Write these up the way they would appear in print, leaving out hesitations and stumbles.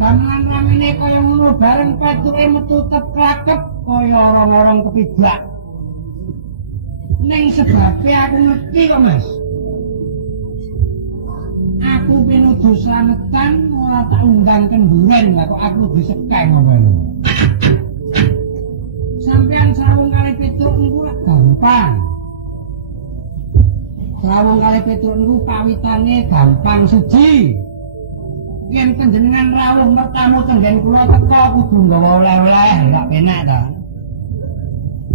Gamelan ramene kaya ngono bareng petuke metu teplakep kaya orang-orang kepibak. Ning sebabe aku ngerti kok, Mas. Aku pinuju slametan ora tak undang kenduren lah kok aku disekeng ngono. Sampeyan sawung kali Petruk niku gampang. Sawung kali Petruk niku kawitane gampang siji. Yen panjenengan rawuh mertamu tenggen kula teka kudu nggawa oleh-oleh gak penak ta.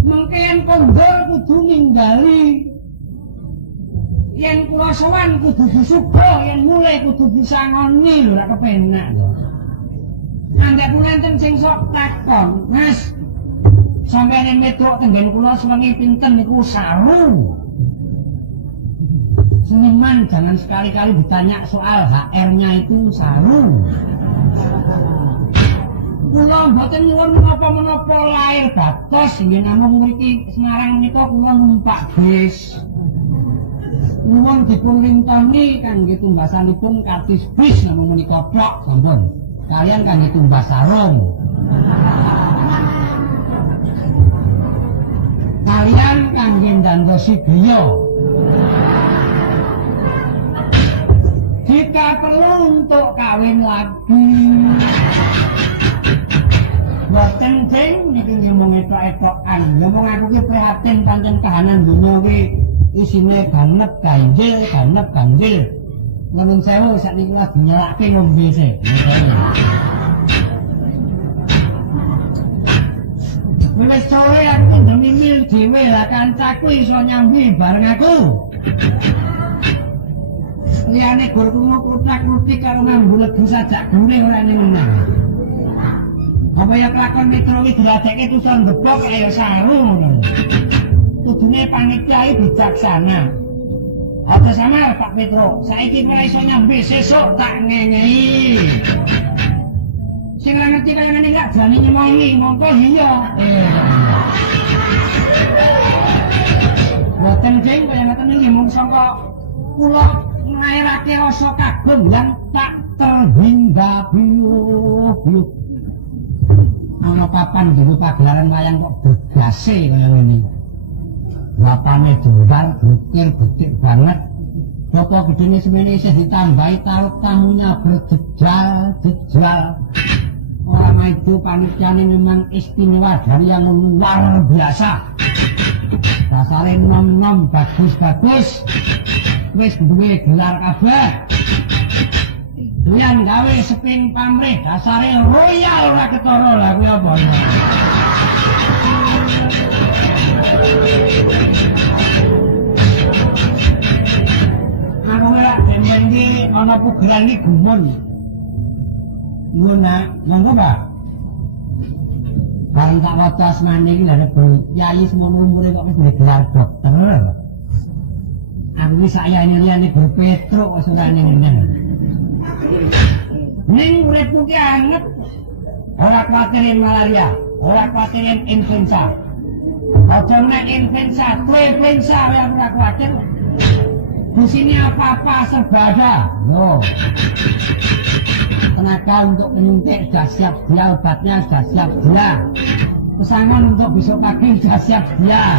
Mengke yen kondol kudu ninggali. Yen kula sowan kudu disuga, yen mulai kudu disangoni lho gak kepenak to. Andhek punten sing sok takon, Mas. Sampeyan metruk tenggen kula sewengi pinten niku saru. Seniman jangan sekali-kali ditanya soal HR-nya itu saru. Kula mboten nyuwun menapa-menapa lair batos nggih namung mriki Semarang menika kula numpak bis. Nyuwun dipun lintoni kangge tumbasanipun kartis bis namung menika tok sampun. Kalian kangge tumbas sarung. Kalian kangge ndandosi griya. Jika perlu untuk kawin lagi. Boten sing niki ngomong etok-etokan. Ngomong aku ki prihatin pancen kahanan donya ki isine ganep ganjil. Nuwun sewu sakniki lagi nyelake ngombe sik. Wis sore aku ndemimil dhewe lah kancaku iso nyambi bareng aku. Liyane gur krungu kluthak-kluthik karo nganggo legu sajak gune ora menang. Apa ya kelakon Metro iki diladekke tusan debok kaya saru ngono. Kudune panitia bijaksana. Apa samar Pak Petro, saiki ora iso nyambi sesuk tak ngengei. Sing ora ngerti kaya ngene gak jane nyemongi, mongko iya. Boten jeng kaya ngoten iki mung sangka kula nglairake rasa kagum yang tak terhingga-hingga. Ana papan dhewe pagelaran wayang kok bergase kaya ngene. Bapane jembar bukir betik banget. Bapak gedene semene isih ditambahi tamunya berjejal-jejal. Orang itu panitiane memang istimewa dari yang luar biasa. Dasare nom-nom bagus-bagus. Wis duwe gelar kabeh. Doyan gawe seping pamrih dasare royal ora ketara lha kuwi apa. Aku ora ben iki ana pugelan iki gumun. Nguna, monggo Pak. Bareng tak waca asmane iki lha nek kiai semono umure kok wis gelar dokter. Aku iki sayane liyane Guru Petruk kok surane ngene. Ning uripku ki anget. Ora kuwatirin malaria, ora kuwatirin influenza. Aja nek influenza, influenza yang ora kuwatir. Di sini apa-apa serba ada. Loh. Tenaga untuk menyuntik sudah siap sedia, obatnya sudah siap sedia. Pesangon untuk besok pagi sudah siap sedia.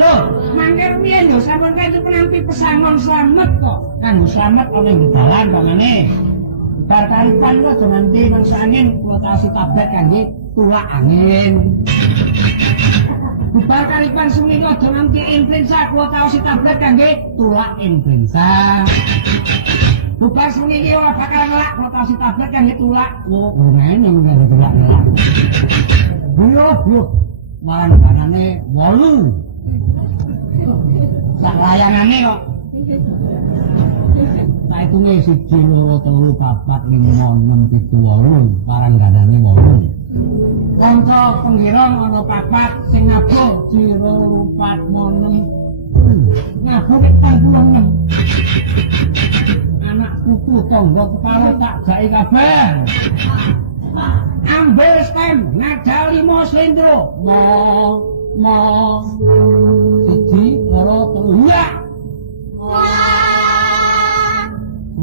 Loh, mangke riyen yo sampun kaya penampi pesangon selamat kok. Kanggo selamat ana ing dalan kok ngene. Bar karipan kok aja nganti mangsa angin kula taosi tablet kangge tulak angin. Bar karipan seminggu aja nganti influenza kula taosi tablet kangge tulak influenza. Bukan seminggu ora bakal ngelak kula taosi tablet kangge tulak. Oh, ngene ngene tulak-tulak. Yo, malah kanane 8. Sak layangane kok. Tak hitunge 1, 2, 3, 4, 5, 6, 7, 8. Barang gandane 8. Kanca penggirong ana 4 sing nabuh 0, 4, 6. Nabuh 46. Anak putu tangga kepala tak jaki kabeh. Ambil stem nada 5 slendro. Mo 1, 2, 3 ya.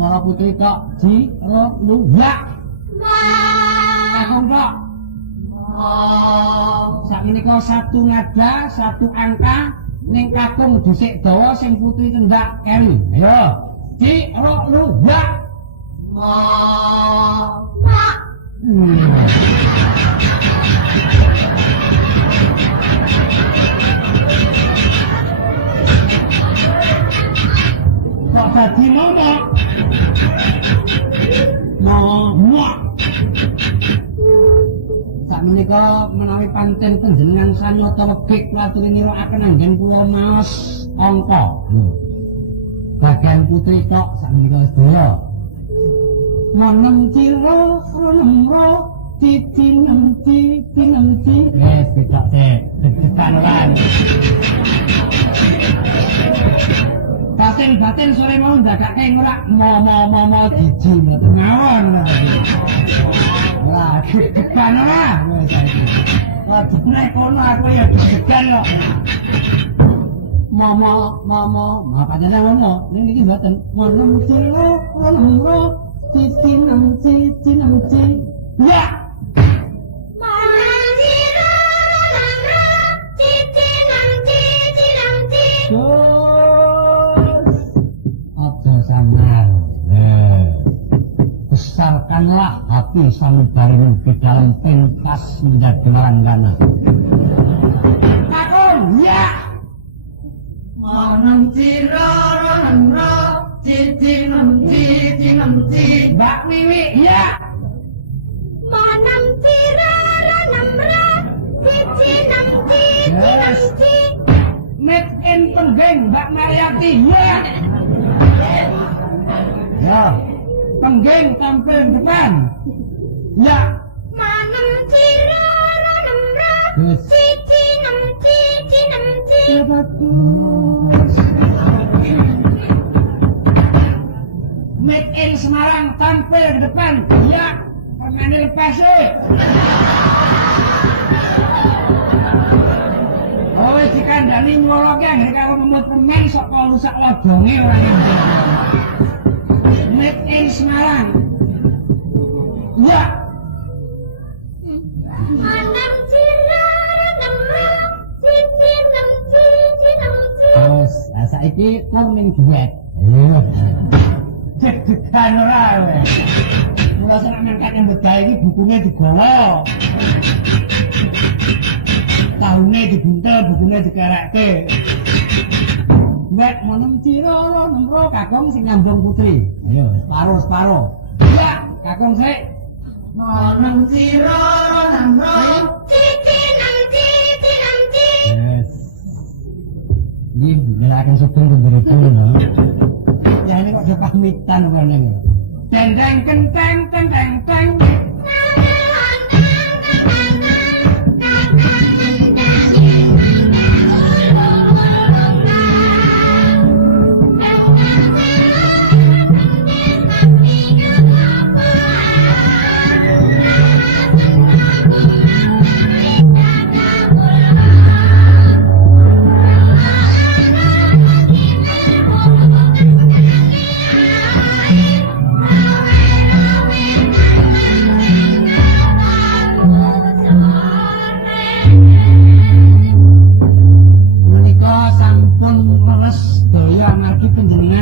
Para putri kok ji lu ya. Kakung kok. Sakmene kok satu nada, satu angka ning kakung dhisik dawa sing putri tendak keri. Ayo. Ji lu ya. Kok dadi ngono? Sakmenika menawi pancen panjenengan sanyata wegik klaturi nirakaken anggen kula maos angka. Bagian putri tok sakmenika sedaya. Manem ciro ronemro titi nemti. Wes ketok sik, deg-degan lan. Batin sore mau ndadake ngorak mo diji mboten mawon. Lah, deg-degan lah. Lah dene kono aku ya deg-degan kok. Mama, makanya ngono. Ning iki mboten. Manem ciro ronemro titi nemti. Ya. Besarkanlah hati sanubarimu di dalam pentas menjadi maranggana. Kakung, ya. Manem ciro ronemro titi nemti. Mbak Wiwi, ya. Manem ciro ronemro titi nemti. Made in Pengging, Mbak Mariati, ya. Ya. Pengging tampil depan. Ya. Manem ciro ronemro titi nemti. Bagus. Made in Semarang tampil di depan. Ya. Penganil Pesik. Oh, wis dikandani nyolok ya karo memut permen sok kok rusak lodonge ora ngerti. Made in Semarang. Ya. Manem ciro ronemro titi nemti. Terus, saiki tur ning duet. Ayo. Deg-degan ora kowe. Mula sak mangkat yang bedal iki bukunya digawa. Taune dibuntel, bukunya dikerekke. Wek manem ciro ronemro kakung sing nyambung putri. Ayo, separo. Ya, kakung sik. Manem ciro ronemro Titi nemti. yes. Ini ngelakin sopeng pemberiku lho. Ya ini kok pamitan kok ning. Teng.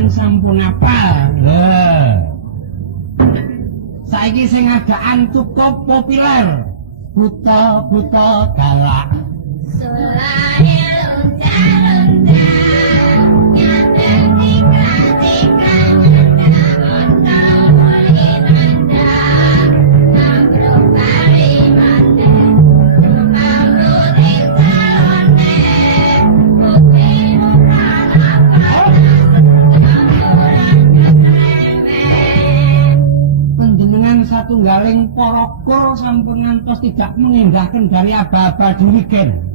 Sampun apal. Saiki sing adaan cukup populer. Buta galak. Sulahe lonta-lonta, nyater tika-tika, nanda muli nanda, nangro kari mande, kamrutin salone, putri mukanapa, kampuran ketreme. Panjenengan satunggaling paraga sampun ngantos tidak mengindahkan dari aba-aba dirigen.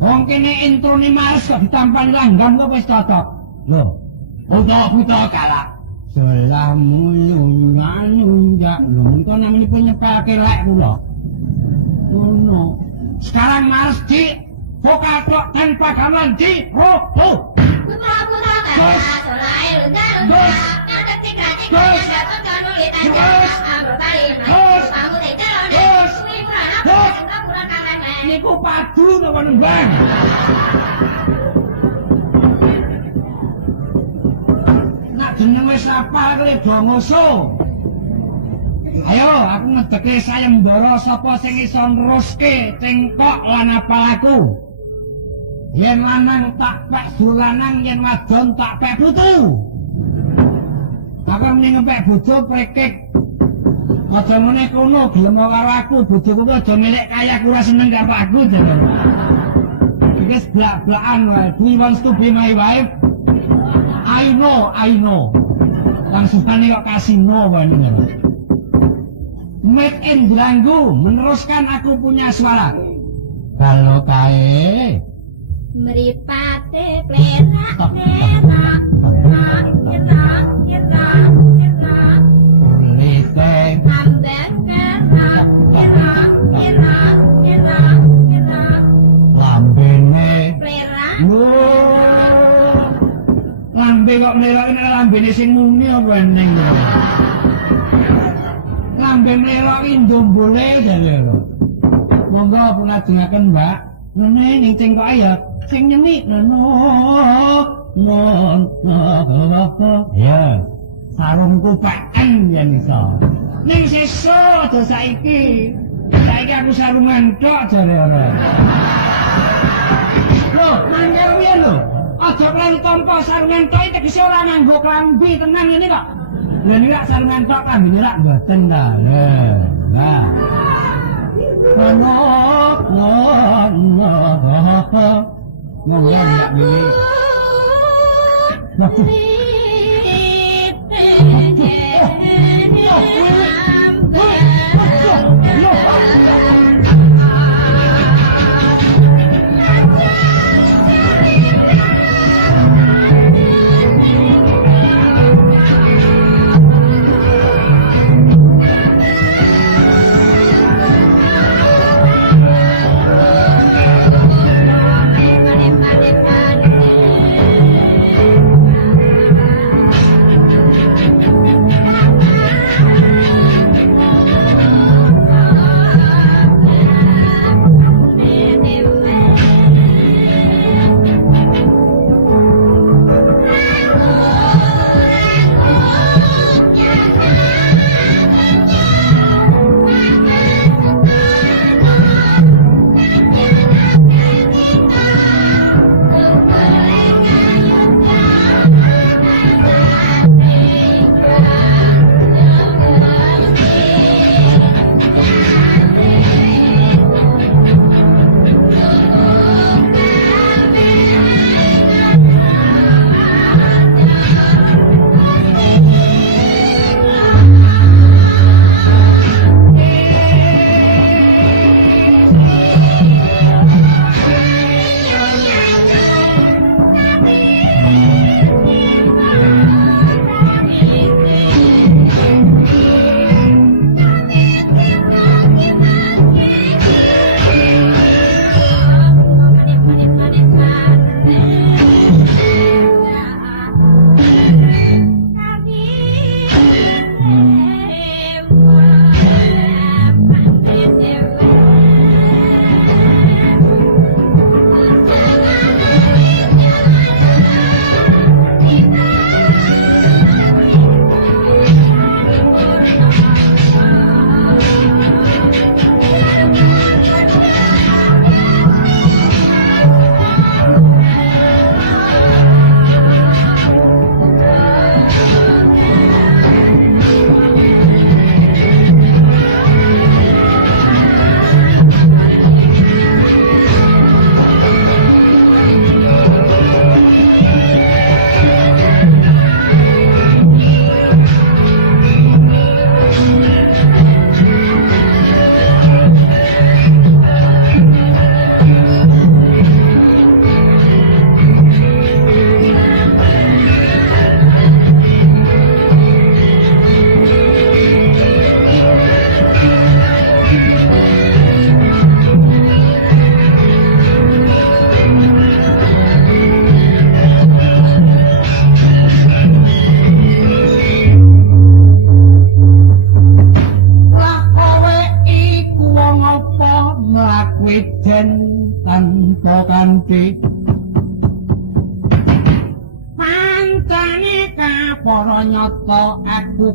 Wong kene introne males kok ditampani langgam kok wis cocok. Lho, buta galak. Selamu nyunjak. Lho, menika namanipun nyepelke lek kula. Ngono. Sekarang males di vokal tok tanpa gamelan di. Putra-putra galak, sulahe lonta-lonta, Niku padu napa nembang. Nak jeneng wis apal kali dongoso. Ayo aku ngedeke sayembara sapa sing iso neruske cengkok lan apalaku. Yen lanang tak pek dolanan, yen wadon tak pek putu. Apa mending ngepek bojo prekek. Aja ngene kono gelem karo aku, bojoku kok aja milik kaya aku ora seneng karo aku jane. Wis blak-blakan wae. Do you want to be my wife? I know. Langsungane kok kasino wae ngene. Make in Jelanggu meneruskan aku punya suara. Kalau kae Mripate plerak plerak Lite ambek kerak kerak lambene plerak lambe kok melok nek lambene sing muni apa ning lambe melok iki ndombole jare lho. Monggo pungajengaken Mbak. Ngene ning cengkoke ya sing nyemik ya sarungku paken yen iso ning sesuk aja saiki aku sarungan tok jare ora lho mangkel piye lho aja klan tampa sarungan tok iki tegese ora nganggo klambi tenan ngene kok lha niki lak sarungan tok klambi lak mboten ta lah Ngomong ya beli.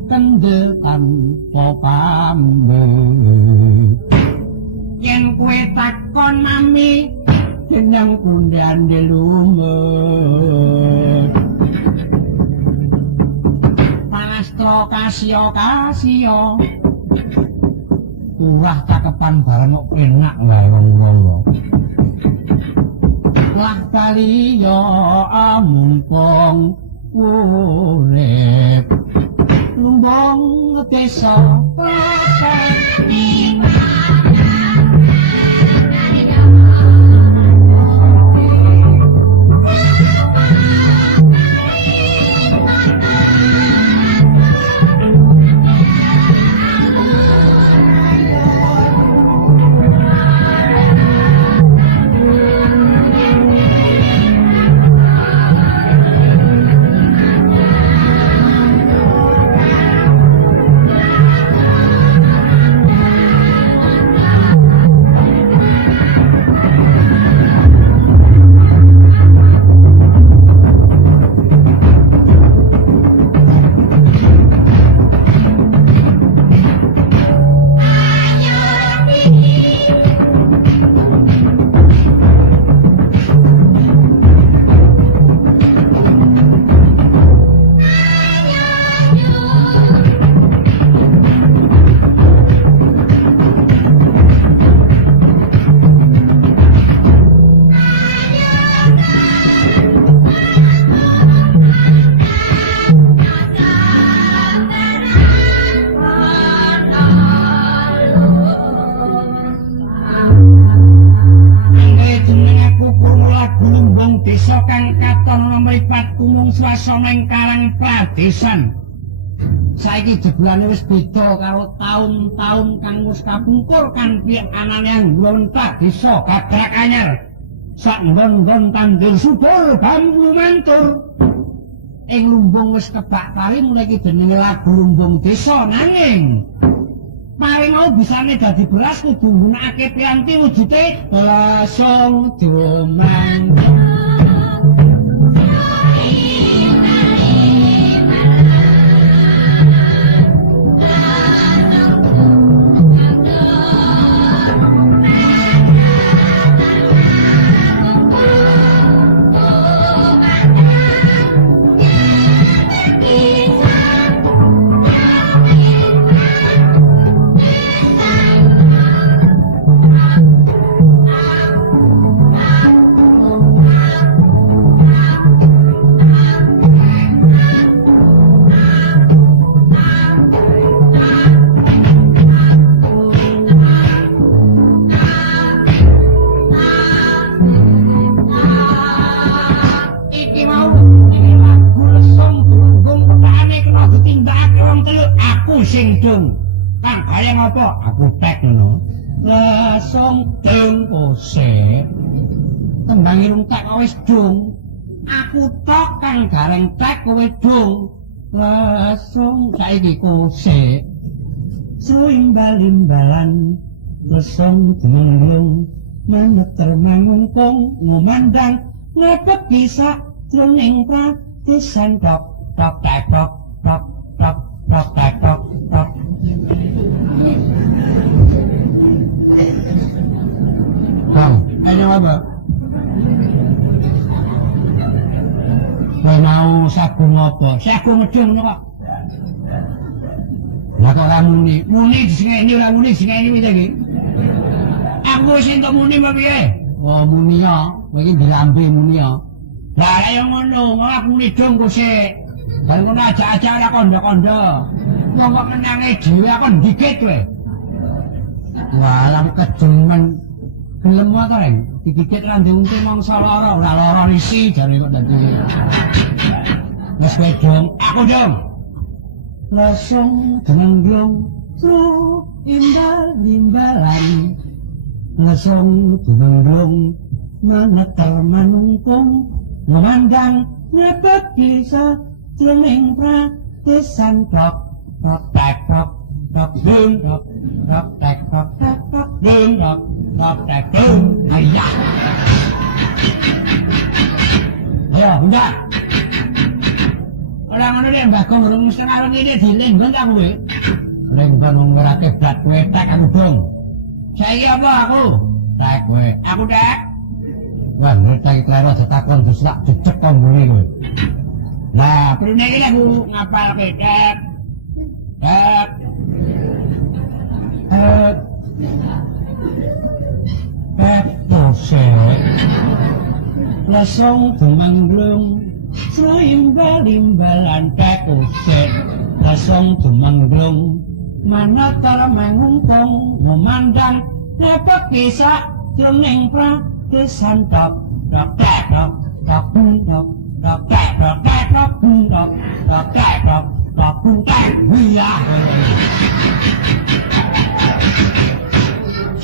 kendel tanpa pamit yen kowe takon mami jeneng kundian dilumet panastro kasio turah cakepan bareng kok enak wae wong-wong lah kali yo ampung urip lumbung desa desa kang katon mripat kumung swasana ing Karang Pradesan. Saiki jebulane wis beda karo taun-taun kang wis kapungkur kanthi anane anggota desa Gagrak Anyar. Sak nggon-nggon tandur subur bambu mantur. Ing lumbung wis kebak pari mulai iki jenenge lagu lumbung desa nanging paling mau bisane dadi beras kudu nggunakake piranti wujude lasung dumang. Sing dong kang bayang apa aku tek ngono langsung dong kose tembang irung tek wis dong aku tok kang gareng tek kowe dong langsung saiki kose suimbal-imbalan lesong demung meneter mangungkung ngomandang ngepek bisa jroning pradesan tok tok tek tok tok tok tok tek tok tok. Bang, ayo apa? Kowe mau sagung apa? Sagung medhung kok. Lah kok ora muni disengeni ora muni disengeni wae iki. Aku wis entuk muni apa piye? Oh muni ya, kowe iki dilambe muni ya. Lah ayo ngono, aku muni dong kok sik. Bar ngono aja-aja ora kondo-kondo. Wong kok menange dhewe aku ndikit kowe. Walam kejemen. Gelem wae to, Reng. Dikit ra ndunti mangsa lara, ora lara risi jare kok dadi. Wis kowe dong, aku dong. Langsung denenglung lu imbal-imbalan. Langsung denenglung meneter manungkung memandang nyebut bisa jroning pradesan tok tok tek tok tok dum tok tok tek tok tek tok dum tok tok tek dum ayah ayo bunda Ora ngono nek Bagong urung mesti karo ngene dilenggon ta kowe. Lenggon wong ora keblat kowe tek aku dong. Saiki apa aku? Tek kowe. Aku tek. Wah, ngerti klaro ditakon wis tak dicek kon ngene kowe. Lah, prene iki aku ngapal tek. Tek. Tosek Lasong tumanglung Sroimbal-imbalan tekosek Lasong tumanglung Manatar mengungkong Memandang Nepek kisah Jroning pradesan tok Tok tek tok Tok bun tok Tok tek tok tek tok bun tok Tok tek tok Tok bun tek Wiyah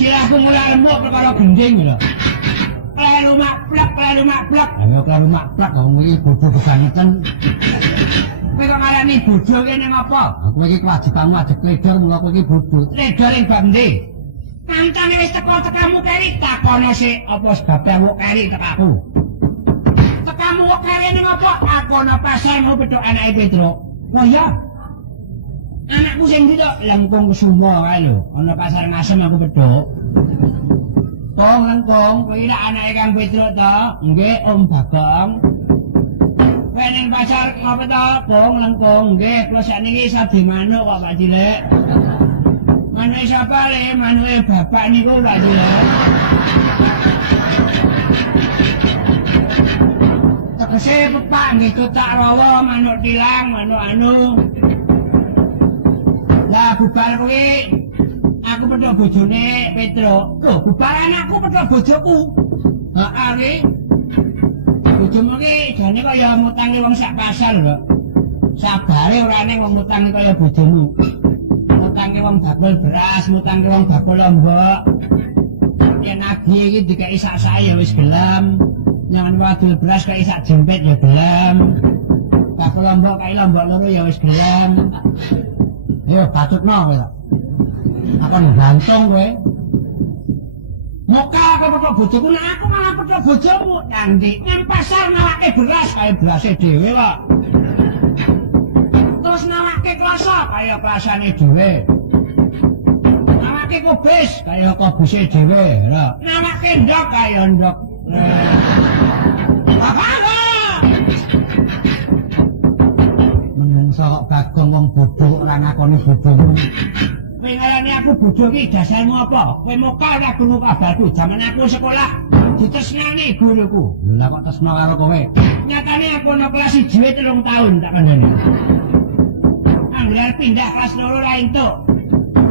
Silahku mulai lembut perkara gending lho. Kleru mak plak. Ayo kleru mak plak wong iki bodho kebangetan. Kowe kok ngarani bodho kene ngapa? Aku iki kewajibanmu ajek trader mula kowe iki bodho. Trader ing bab ndi? Kancane wis teko-tekamu keri takono sik apa sebabe awuk keri tekaku. Tekamu kok keri ning apa? Aku ana pasarmu bedhok anake Petro. Oh ya. Anakku sing ndi tok Langkung Kusuma kae lho, ana pasar ngasem aku bedhok. Tong Langkung, kowe iki anake Kang Petro to? Nggih, Om Bagong. Kowe ning pasar ngopo to, Tong Langkung? Nggih, kula sakniki sabi manuk kok Pak Cilik. Manuke sapa le? Manuke bapak niku Pak Cilik. Tegese pepak nggih tutak rawa, manuk tilang, manuk anu. Lah bubar kowe aku pedhok bojone Petro. Loh, bubar anakku pedhok bojoku. Heeh iki. Bojomu iki jane kaya mutangi wong sak pasar lho. Sabare ora ning wong mutangi kaya bojomu. Mutangi wong bakul beras, mutangi wong bakul lombok. Yen nagih iki dikeki sak-sak ya wis gelem. Nyangan wadul beras kaya sak jempet ya gelem. Bakul lombok kaya lombok loro ya wis gelem. Yo patutno kowe. Apa gantung kowe? Muka aku pedhok bojoku, nek aku malah pedhok bojomu. Nanti nang pasar nawake beras kaya berase dhewe kok. Terus nawake klasa kaya klasane dhewe. Nawake kubis kaya kubise dhewe. Lho, nawake ndok kaya ndok. Apa? Sok Bagong wong bodho ora ngakoni bodhomu. Kowe ngarani aku bodho iki dasarmu apa? Kowe muka ora krungu kabarku jaman aku sekolah ditresnani guruku. Lha kok tresno karo kowe? Nyatane aku ana kelas 1 3 tahun tak kandhani. Angger pindah kelas 2 ra entuk.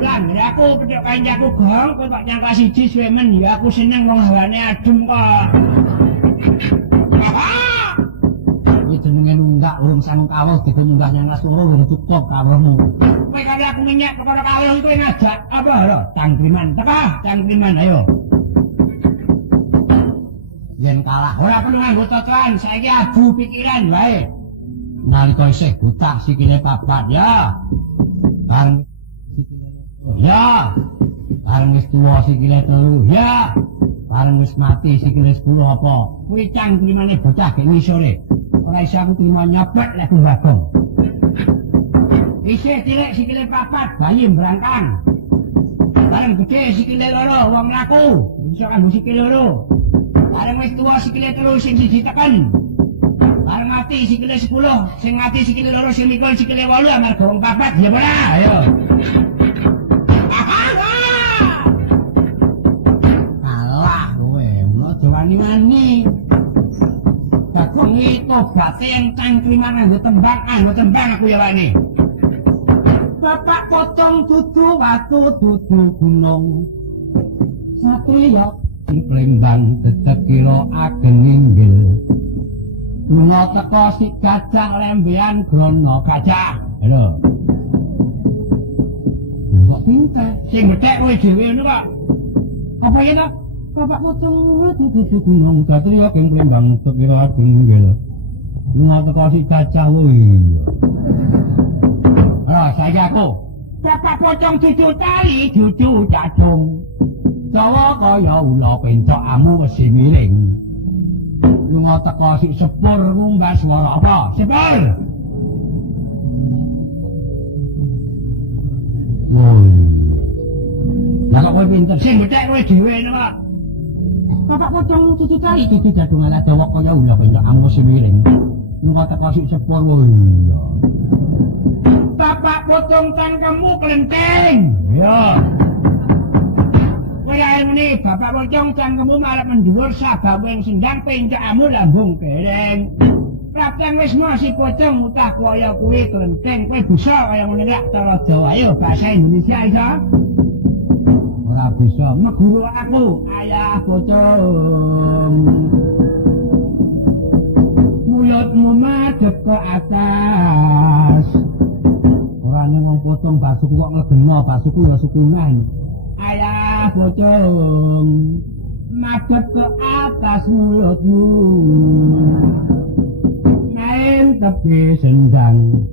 Lan aku pedhok kancaku gong kowe kok nyang kelas 1 suwe men ya aku seneng wong hawane adem kok. Jenenge nunggak urung sangu kawuh dadi munggah nyang kelas 2 wis cukup kawuhmu. Kowe kali aku ngenyek perkara kawuh kowe ngajak apa lho? Cangkriman. Teka, cangkriman ayo. Yen kalah ora perlu nganggo totran, saiki adu pikiran wae. Nalika isih buta sikile papat ya. Bareng sikile ya. Bareng wis tuwa sikile 3 ya. Bareng wis mati sikile 10 apa? Kuwi cangkrimane bocah ge ngisore. Ora iso aku trimo nyopet lek Bagong. Isih cilik sikile 4, bayi mbrangkang. Bareng gedhe sikile 2, wong laku. Iso kanggo sikile 2. Bareng wis tuwa sikile 3 sing siji teken. Bareng mati sikile 10, sing mati sikile 2 sing mikul sikile 8 amarga wong 4 ya ora? Ayo. Alah kowe, mulo diwani-wani. Bagong iki tobate yang cangkriman nganggo tembang aku ya wani. Bapak pocong dudu watu dudu gunung. Satriya Plembang tetep kira ageng inggil. Lunga teka si gajah lembean grono gajah. Lho. Kok pinter. Sing gethek kowe dhewe ngono kok. Apa ya to? Bapak pocong dudu gunung. Satriya Plembang tetep kira ageng inggil. Lunga teka si gajah woi. Saya aku. Bapak pocong dudu tali dudu jadung. Jawa kaya ula pencok amu wesi miring. Lunga teka sik sepur ngumbah swara apa? Sepur. kowe pinter sing bethek kowe dhewe kok. Bapak pocong cucu cari cucu jadung ala dawa kaya ulah kaya angus miring. Engko teko sik sepur wae. Bapak pocong cangkemmu kelenteng. Ya. Kaya ini bapak pocong cangkemmu malah mendhuwur sabab wing sendang pencakamu lambung dereng. Kapten Wisnu si pocong utah kaya kuwi kelenteng kowe bisa kaya ngene rak cara Jawa ayo bahasa Indonesia iso. Ora bisa meguru aku ayah pocong. Muyutmu madhep ke atas. Ora ning wong pocong basuku kok ngegeno basuku ya sukunan. Ayah pocong madhep ke atas mulutmu. Main tepi sendang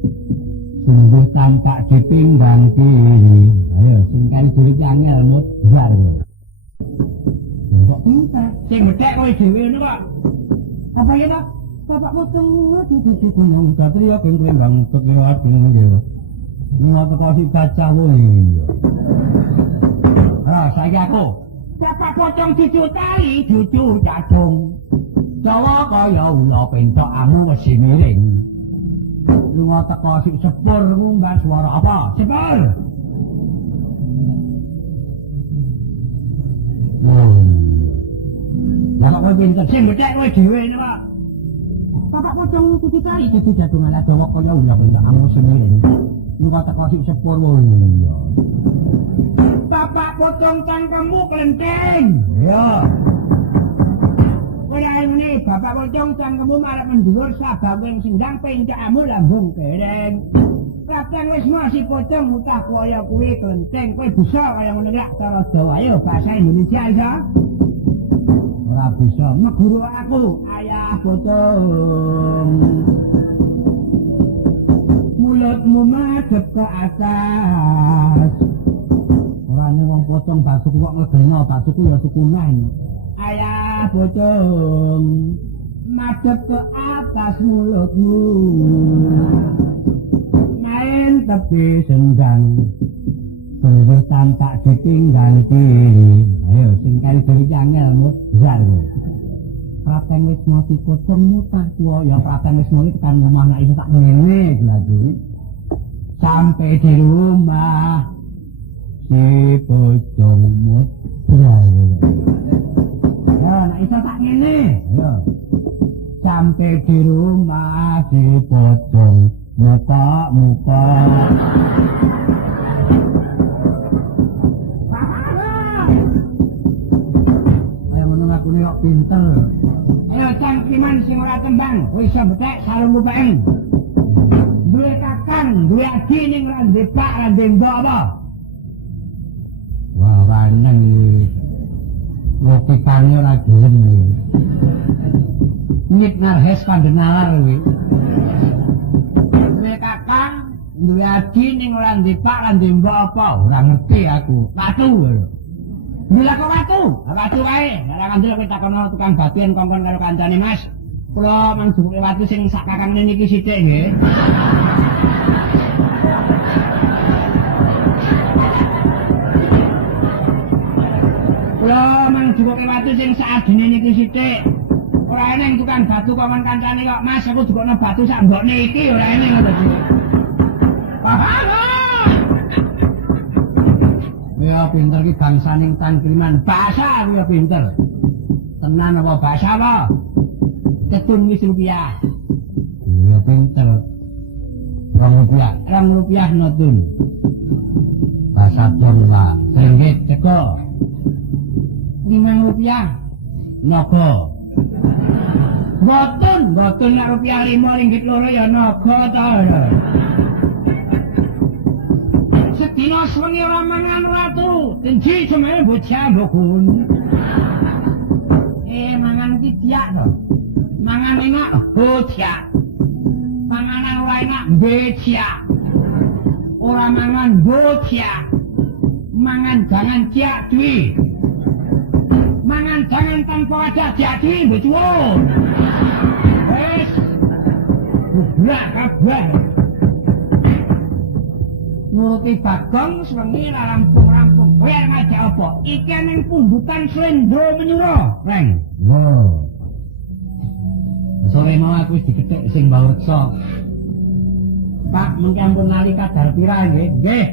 sungguh tampak di pinggang kiri. Ayo singkan diri angel mudhar yo. Kok pintar sing medhek kowe dhewe ngono kok. Apa ya Pak? Bapak pocong cucu kunung satria kengkembang teke adung yo. Nang teko si gajah kowe. Ah saiki aku. Bapak pocong cucu tali cucu jadung. Jawa kaya ula pentok amu wesi miring. Lunga teko sik sepur ngumbah suara apa? Sepur. Lah kok kowe pinter sing bethek kowe dhewe kok. Bapak pocong cuci cari cuci jadung ala dawa kaya ula pentok amu wesi miring. Lunga teko sik sepur wae. Bapak pocong cangkemmu kelenteng. Ya. Kaya ini bapak pocong cangkemmu malah mendhuwur sabab wing sendang pencakamu lambung dereng. Kapten Wisnu si pocong utah kaya kuwi kelenteng kowe bisa kaya ngene rak cara Jawa ayo bahasa Indonesia iso. Ora bisa meguru aku ayah pocong. Mulutmu madhep ke atas. Ora ning wong pocong basuku kok ngegeno basuku ya sukunan. Ayah pocong madhep ke atas mulutmu. Main tepi sendang sungguh tampak di pinggang kiri. Ayo singkari dari angel mudhar kowe. Kapten Wisnu si pocong mutah kuwi ya Kapten Wisnu iki kan ngomong nek iso tak ngene lagi. Sampai di rumah si pocong mudhar. Ya, nek iso tak ngene. Ya. Sampai di rumah si pocong muka. Ayo ngono aku nek pinter. Ayo cangkiman sing ora tembang, wis iso bethek sarung mupeng. Duwe kakang, duwe adi ning rande pak rande mbok apa? Wah, waneng iki. Ngopi kane ora gelem iki. Nyit narhes kandenalar kuwi. Duwe kakang, duwe adi ning ora ndepak lan mbok apa? Ora ngerti aku. Watu lho. Bila kok watu? Watu wae. Ora kandel kowe takono tukang batuan kongkon karo kancane Mas. Kula mang duwe watu sing sak kakangne niki sithik nggih. Kula mang duwe watu sing saadine niki sithik. Ora eneng tukang batu kongkon kancane kok Mas aku dukone batu sak mbokne iki ora eneng ngono iki. Paham? Ya pinter ki bangsaning tangkriman bahasa aku ya pinter. Tenan apa bahasa apa? Ketun wis rupiah. Ya pinter. Rong rupiah notun. Bahasa Jawa. Ringgit teko. 5 rupiah. Naga. Boten nek rupiah 5 ringgit loro ya naga ta. Sedina sewengi ora mangan ratu, tenji semene bocah bokun. Mangan iki diak to. Mangan enak bocah. Panganan ora enak becak. Ora mangan bocah. Mangan jangan ciak duwi. Mangan jangan tanpa ada jadi betul. Wes. Budak kabeh. nuruti Bagong sewengi rampung-rampung. Kowe arep ngajak apa? Iki ning pundhutan Slendro Menyura, Reng. Oh. Sore mau aku wis dikethik sing mbah reksa. Pak, mengke ampun nali kadar pira nggih? Nggih.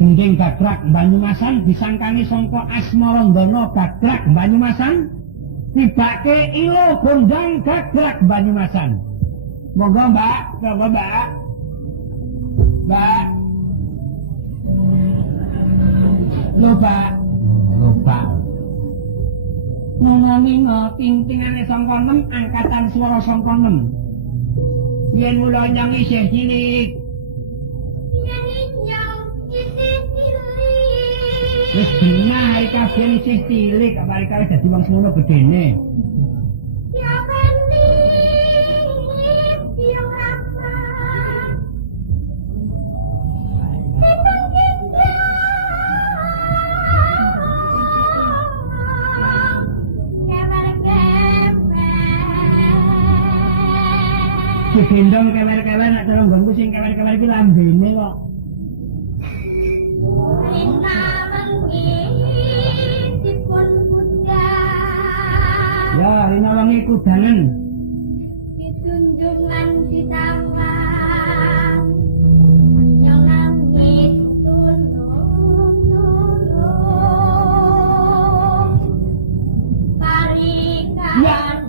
Gending Gagrak Banyumasan disangkani sangka Asmarandana Gagrak Banyumasan. Tibake ilo gondang Gagrak Banyumasan. Monggo, Mbak. Monggo, Mbak. Mbak. Mbak. Nomomina ting-tingane sangka 6 angkatan swara sangka 6. Yen mula nyang isih cilik. Yang nyong isih cilik. Wis benar iki kabeh isih cilik, apalagi kare dadi wong semono gedene. Ya bening yang rasa. Sipun kita. Digendong kewer-kewer nek cara nggonku sing kewer-kewer iki lambene kok. Rina wengi dipun kudan. Ya, rina wengi kudanen. Ditunjungan ditawang. Yang nangis tulung-tulung. Parikan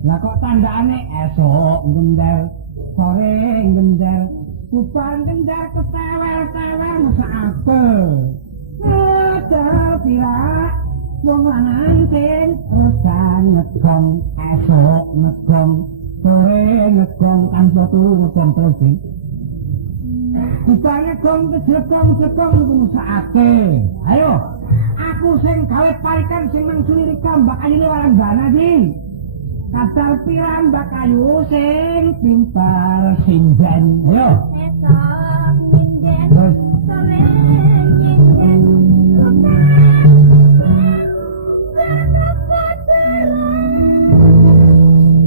lah kok tandane esok gendel, sore gendel, kupan gendel ketewel-tewel mesake. Ada pira wong lanang sing resan ngegong, esok ngegong, sore ngegong tanpa turu ngegong terus. Dipane gong kejegong-jegong iku mesake. Ayo, aku sing gawe parikan sing mangsuli kambak ayune waranggana iki. Kadar pira Mbak Ayu sing pintar sinden. Ayo. esok nyinden sore nyinden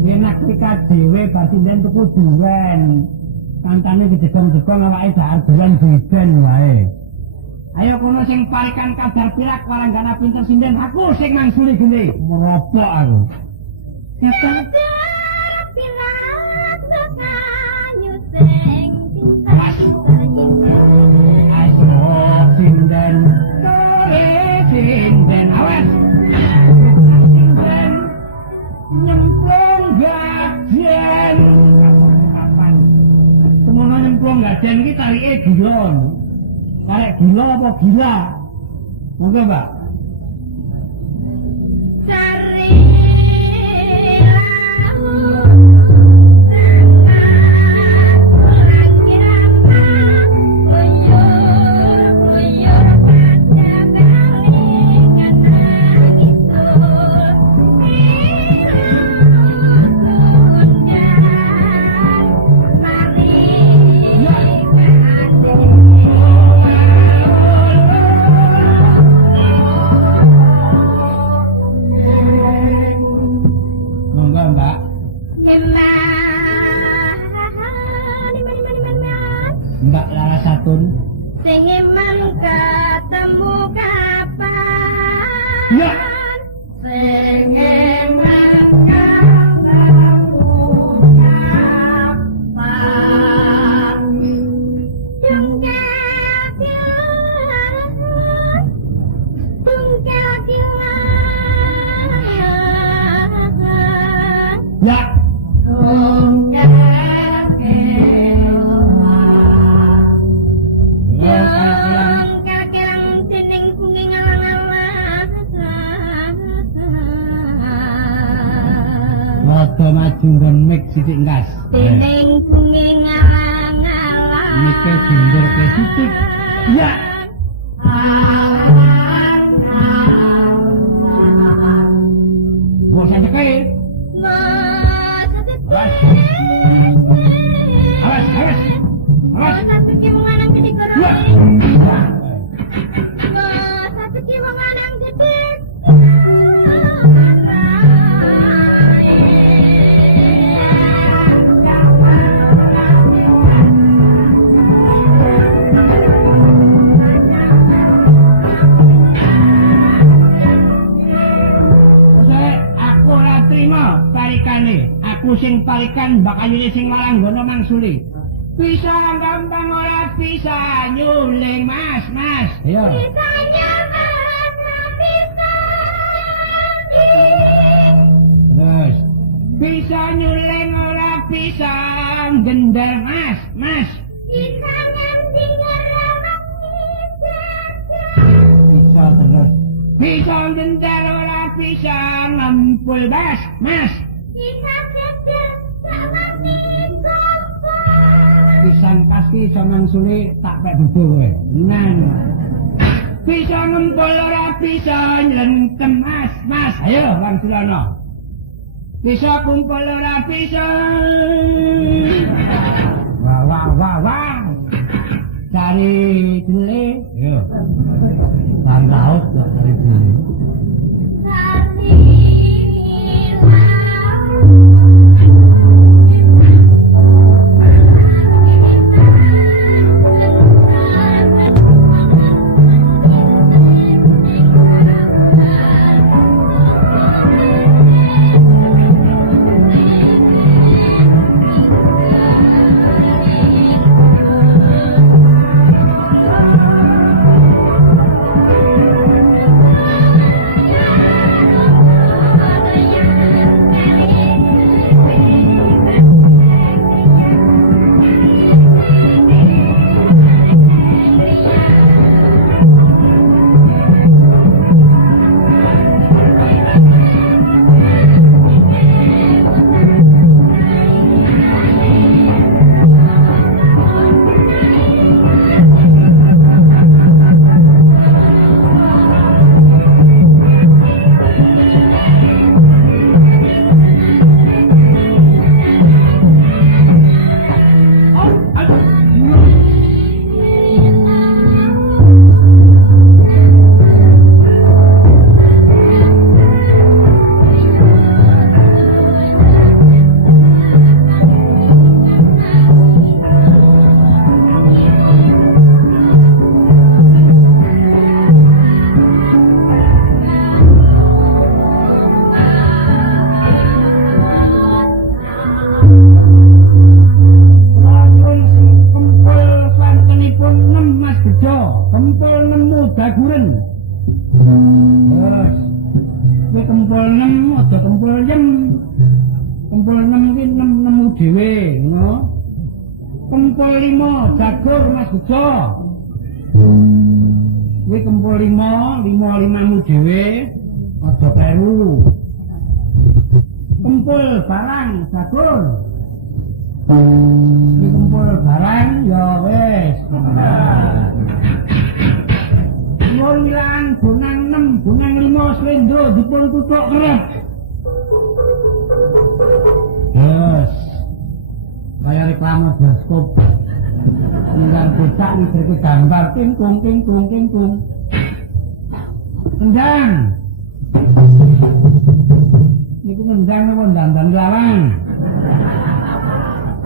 Enak pikat dhewe bar sinden tuku duren. Kancane digegong-gegong awake dak duren beden wae. Ayo kono sing parikan kadar pira waranggana pinter sinden, aku sing mangsuli gene. Meropok aku. Kadar pirat kayu sing pintar nyinden Esok sinden, sore sinden, awas. Sinden nyemplung gajen. Kapan? Semono nyemplung gajen iki talike gila. Karek gila apa gila? Monggo, Mbak. Cari Mbak Larasatun. Sing iman ketemu kapan? Ya. Sing iman ketemu kapan? Ya. Rada maju nggon mik sithik ngas. Dening bungi ngalang-alang. Mike dindur ke sithik. Ya. Wong sadeke. Awas. Awas, awas. Awas. Satu ki wong lanang gede karo. Ya. Satu ki wong lanang gede. Aku sing parikan bakayune sing maranggono mangsuli. Bisa gampang ora bisa nyuling mas. Ayo. Bisa nyuling bisa. Terus. Bisa nyuling ora bisa gendar mas. Bisa nyanding ora bisa. Bisa terus. Bisa gendar ora bisa ngempul mas. Bisa Pisan pasti iso mangsuli tak pek dudu kowe. Nan. Bisa ngempul ora bisa nylentem mas. Ayo Langsulana. Bisa kumpul ora bisa. Wah. Cari dele. Yo. Lan laut kok cari dele. Kempul 5 jagur Mas Bejo. Kuwi kempul 5 dhewe aja kleru. Kempul barang jagur. Kuwi kempul barang ya wis. Nuwun wilang bonang 6, bonang 5 slendro dipun tutuk kerep. Yes. Kaya reklame bioskop. Nang bocah iki gambar kingkung. Endang. Niku endang napa dandan lawang?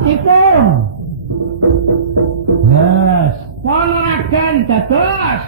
Kingkung. Ya. dados.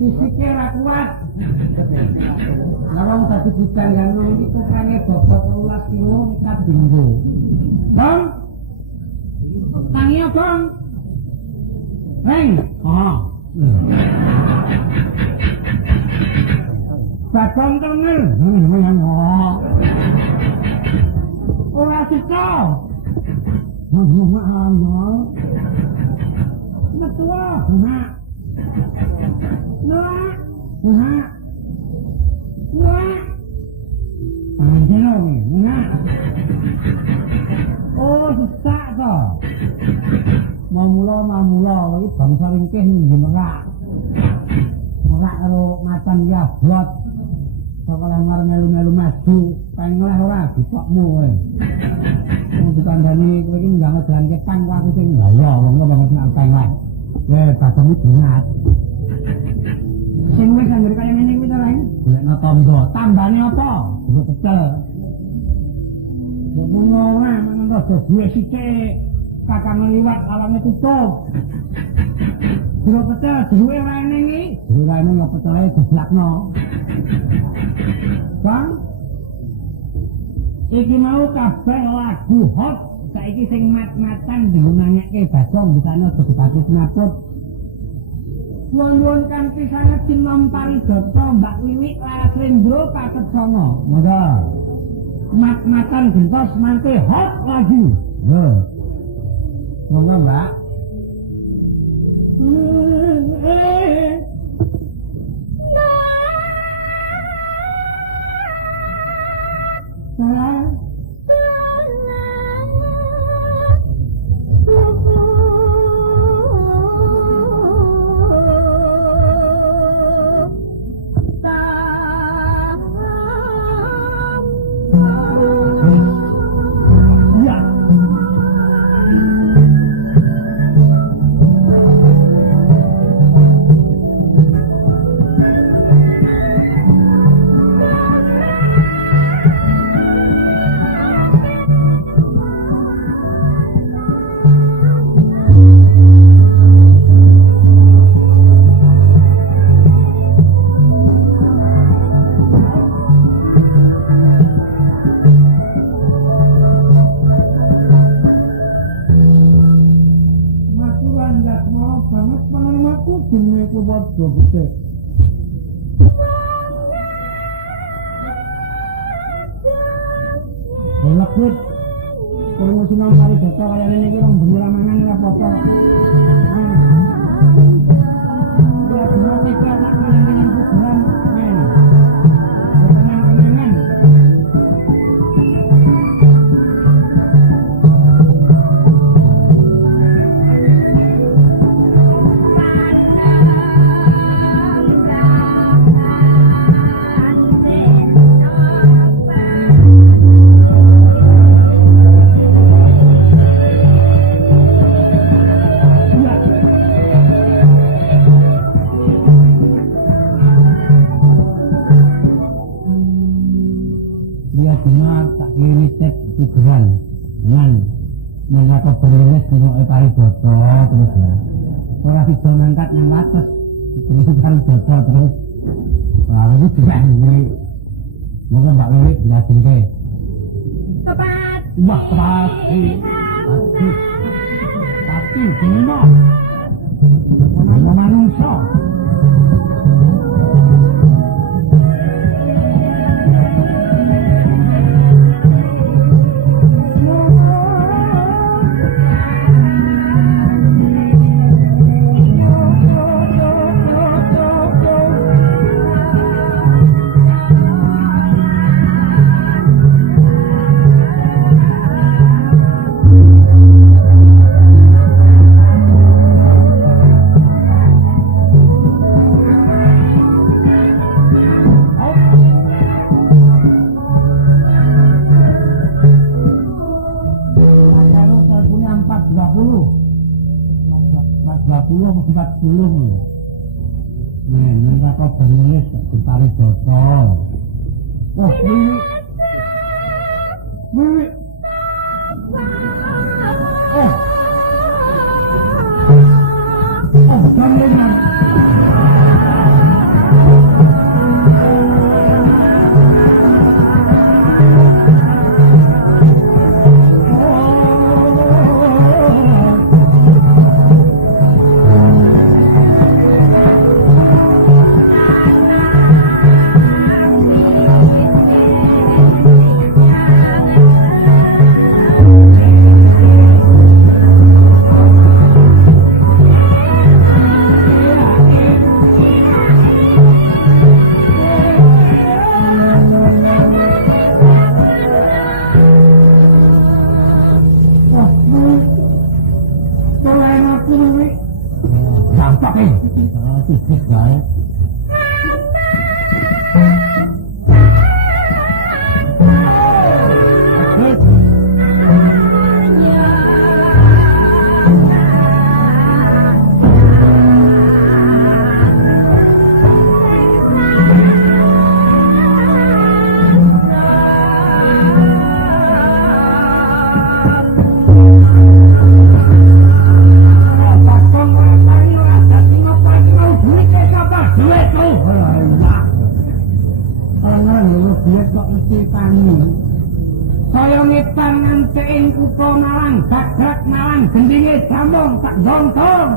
Fisiknya ora kuat. Lah wong dadi bujang ganu iki tukane bobot 12 kilo ikat dinggo. Bang. Tangi Bang. Heng. Oh. Bakon tenan. Ora sito. Metua, nah. Nah. Anjeno ni, nah. Oh, sesak to. Mamula iki bangsa ringkih ning merak. Merak karo macan ya bot. Pokoke ngar melu-melu maju, pengleh ora dipokmu kowe. Wong dikandani kowe iki nggak ngedanke pang aku sing lha ya wong banget nak pengleh. Bagamu dingat. Sing wis anggere kaya ngene kuwi ta, Lang? Golekno tandha. Tambane apa? Iku pecel. Nek ngono wae mangan rada duwe sithik. Kakang liwat alange tutup. Dua pecel duwe ora eneng iki. Ora eneng ya pecele diblakno. Bang. Iki mau kabeh lagu hot. Saiki sing mat-matan diunangake Bagong bisane aja dibati sinaput. Nuwun kanthi sanget Sinom Paridata Mbak Wiwik Laras Rendro Paket Songo. Monggo. Mat-matan gentos mangke hot lagi. Lho. Monggo, Mbak. iku padha gede. Lekut kurang sinau kali data kaya ini iki rong bengi mangan ora apa-apa. Ya dina tiga tak kalian kuburan men. Tenang-tenangan. Kuburan dengan mengapa berleres dengan pari bodo terus ya orang tidak ngangkat yang atas terus pari bodo terus lalu juga ini moga Mbak Loli jelasin ke Tepat. wah pasti gini sama manusia mereka bernulis di pari bodo oh Wiwi jaminan saya ngetan ngantein kuto nalang gagak nalang gendinge jambong tak jontong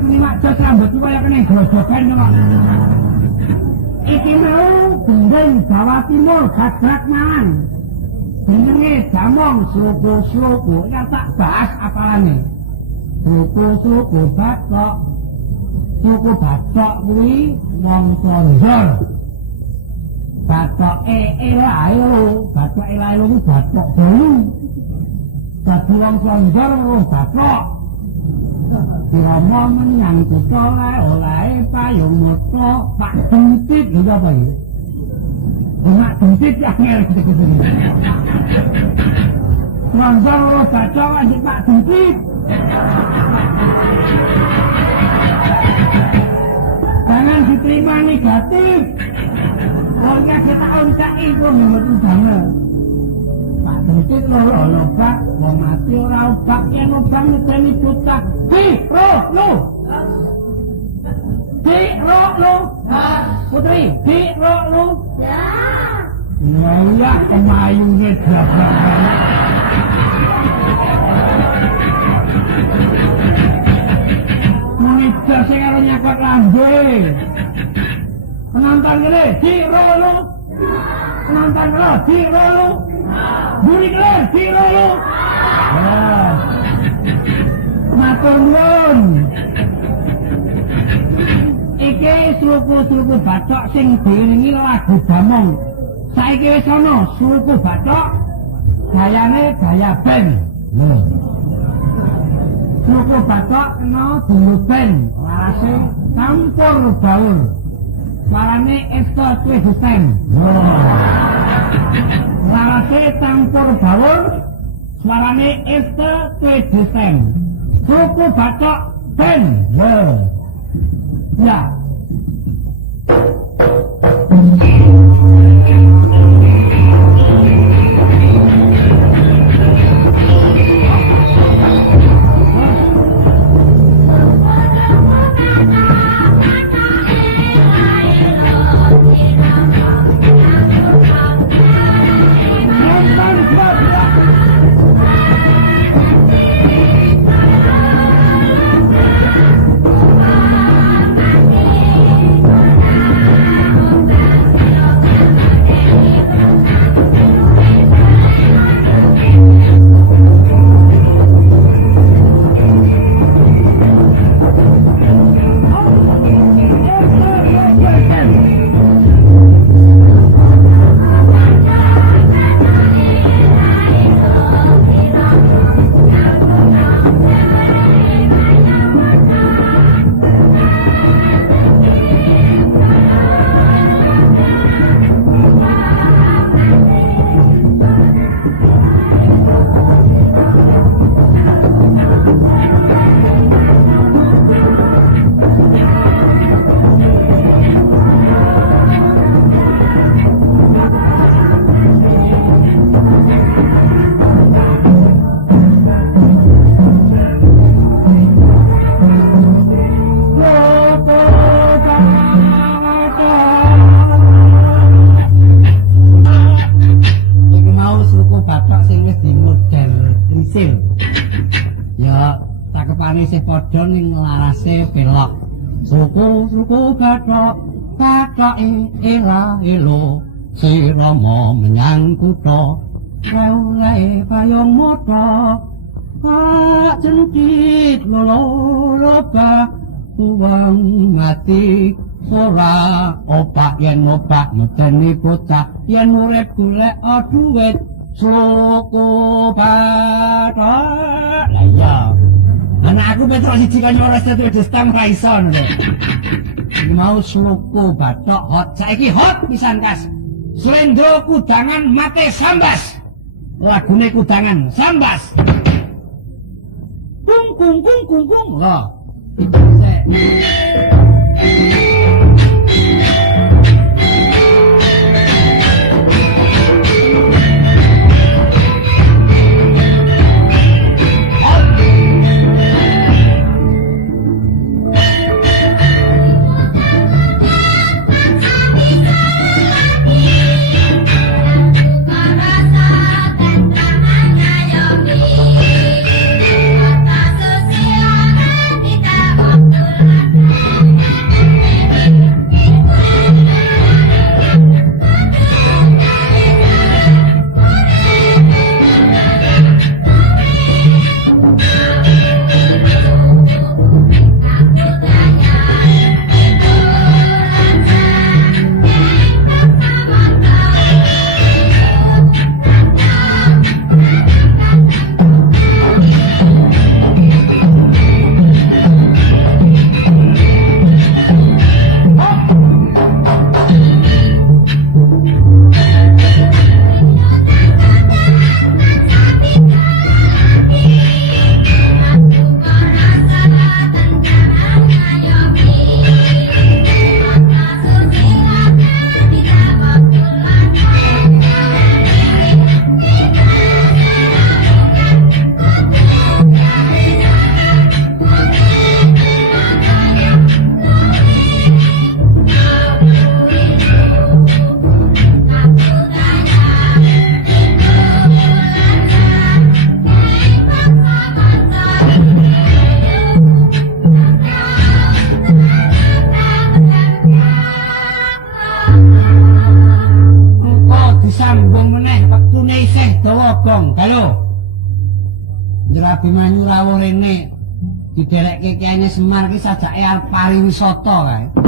nyimak jos rambut kaya kene grojogan kok. Iki mau gendeng Jawa Timur Gadrak Malang. Jenenge Jamong suku-suku ya tak bahas apalane. Suku-suku Batok. Suku Batok kuwi wong Sondor. Batok elayo, Batok elayo kuwi Batok dulu. Dadi wong Sondor wong Batok. Rama menyang kutha oleh payung moto Pak Dentit lho apa iki? Pak Dentit ya ngene. Sondor wong Batok anjing Pak Dentit. Jangan diterima negatif. Pokoknya kita oncak itu menurut udara. Pak Dentit lho Pak, wong mati ora obak yen obang nyedeni bocah. Di ro. Putri, di ro. Ya. Ya, kemayune drabrak. Monitor sing karo nyakot lambe. Penonton kene, di ro. Penonton kene, di ro. Buri kene, di ro. Matur nuwun. Iki suku-suku Batok sing diiringi lagu Jamong. Saiki wis ana suku Batok gayane gaya band. Suku Batok kena dulu band, larase campur baur. Suarane Esta Twisten. Larase campur baur, suarane Esta Twisten. Suku Batok band. Ya. Padha ning larase pelok suku Batok ela si Rama menyang kutha oleh payung moto Pak Dentit lolo uang mati ora opak yen opak medeni bocah yen urip golek dhuwit suku Batok lah iya. Anak aku betul siji kanyo ora setu destam kaison lho. Mau suku Batok hot saiki hot pisan kas. Slendro kudangan mate sambas. Lagune kudangan sambas. Kung kung kung kung kung. Loh. Waktu Sogong, galo. Jerabi Manyu rawuh rene diderekke Kyai Semar ki sajake arep pariwisata kae.